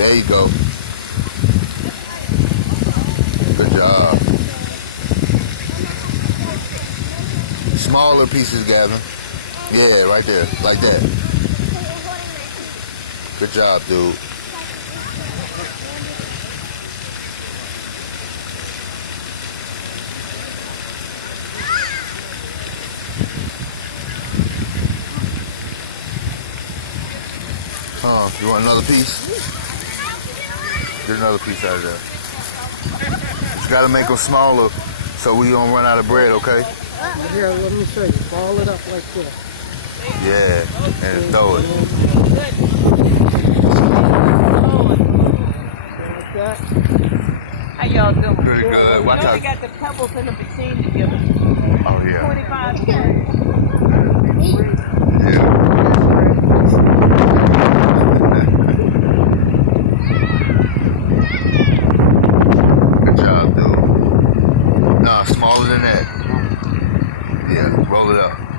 There you go. Good job. Smaller pieces, Gavin. Yeah, right there. Like that. Good job, dude. You want another piece? Get another piece out of there. Just gotta make them smaller so we don't run out of bread, okay? Here, let me show you. Ball it up like this. Yeah, and throw it. Like that. How y'all doing? Pretty good. Watch out. We got the pebbles in the machine together. Oh, yeah. 25 Yeah. Good job, dude. No, smaller than that. Yeah, roll it up.